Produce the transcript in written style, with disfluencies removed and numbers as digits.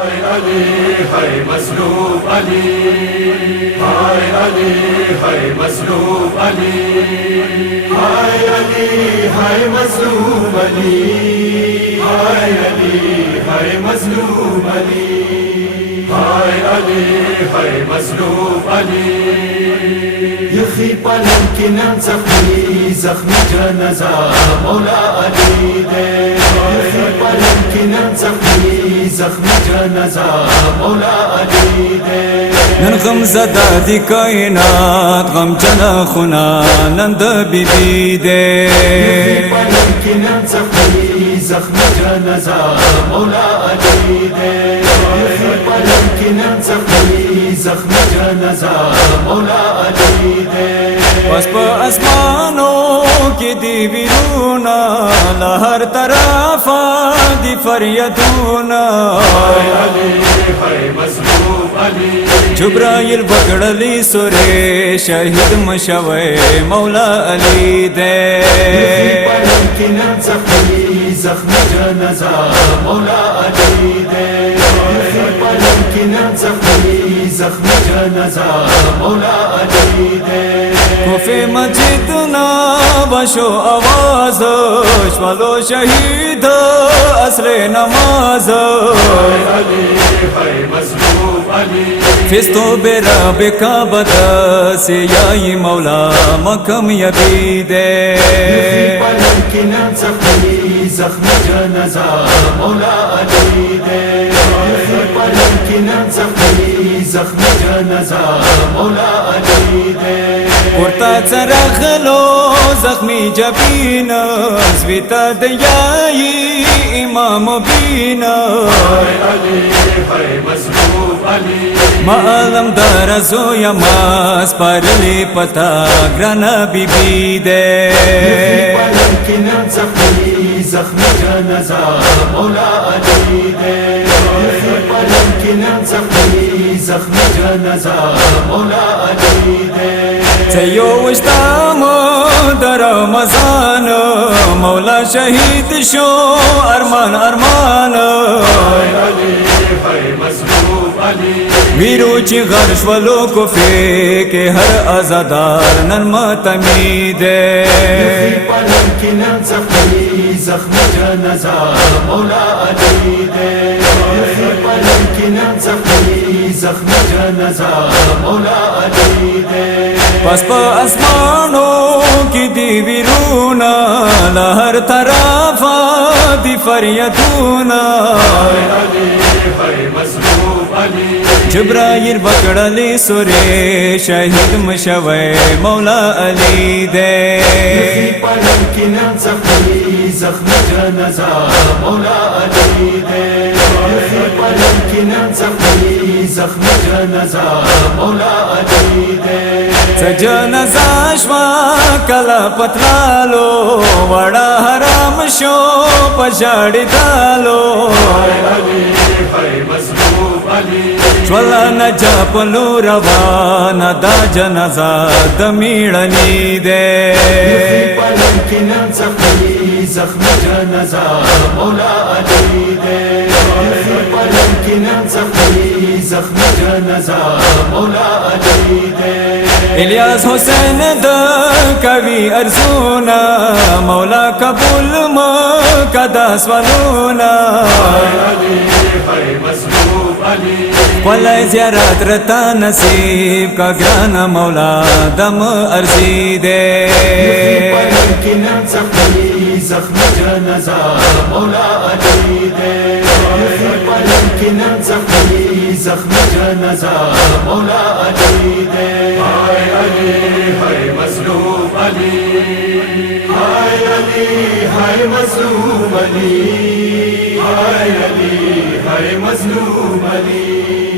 हाय अली हाय मजलूम अली, हाय अली हाय मजलूम अली, हाय अली हाय मजलूम अली, हाय अली हाय मजलूम अली, हाय अली हाय मजलूम अली. यखी पलंग की नज़मी ज़ख्मी जनाज़ा मौला अली दे, यखी पलंग की नज़मी ज़ख्मी जनाज़ा मौला अली दे. नन गम ज़दा दी कायनात गम चला खुना नंद बीबी दे, यखी पलंग की नज़मी ज़ख्मी जनाज़ा मौला अली दे, यखी पलंग की नज़मी ज़ख्मी जनाज़ा मौला अली दे. बस पे आसमानों की दीवीरूना लहर तरफा दी फरियादूना. हाय अली हाय मजलूम अली, जुब्राइल बगड़ली सुरे शहीद मशवे मौला अली दे. पलंग की नज़मी ज़ख्मी जनाज़ा मौला अली दे, पलंग की नज़मी ज़ख्मी जनाज़ा मौला अली दे. कोफे मस्जिद ना बशो आवाज श्वालो शहीद असले नमाज. हाय अली हाय मजलूम अली, फिस्तो बेरा बेकाबत से याई मौला मकम यबी दे. पलंग की नज़मी ज़ख्मी जनाज़ा मौला अली दे, पलंग की नज़मी ज़ख्मी जनाज़ा मौला अली दे. कुर्ता चरखलो जख्मी जबीन स्विता दयाई इमाम बीन. हाय अली हाय मजलूम अली, मालम दरजो यमास परली पता ग्राना बीबी दे. पलंग की नज़मी ज़ख्मी जनाज़ा मौला अली दे, पलंग की नज़मी ज़ख्मी जनाज़ा मौला अली दे. चयो उस्ताम दर मजान मौला शहीद शो अरमान अरमान. हाय अली हाय मजलूम अली, वीरोची गर्श वलो को फेंके हर आजादार नन्मा तमीदे. पलंग की नज़मी ज़ख्मी जनाज़ा मौला अली दे, पलंग की नज़मी ज़ख्मी जनाज़ा मौला अली दे. पस पे आसमानों की दीवीरूना लहर तरफा दी फरियादूना. हाय अली हाय मजलूम अली, जुब्राइल बकड़ली सुरे शहीद मशवे मौला अली दे. पलंग की नज़मी ज़ख्मी जनाज़ा मौला अली दे, पलंग की नज़मी ज़ख्मी जनाज़ा मौला अली दे. सजनजा श्वा कला पतलालो वड़ा हराम शो पछाड़ी दालो. हाय अली हाय मजलूम अली, ज्वला न जापलो रवाना दा जनाजा दमीड़नी दे. पलंग की नज़मी ज़ख्मी जनाज़ा मौला अली दे, पलंग की नज़मी ज़ख्मी जनाज़ा मौला अली दे. इलियास हुसैन द कवि अर्जुना मौला कबूल म कदा स्वलूना. हाय अली हाय मजलूम अली, वला ज़ियारत रता नसीब का ग्राना मौला दम अर्जी दे. पलंग की नज़मी ज़ख्मी जनाज़ा मौला अली दे, पलंग की नज़मी ज़ख्मी जनाज़ा मौला अली दे. हाय अली हाय मजलूम अली, हाय अली हाय मजलूम अली, हाय अली हाय मजलूम अली.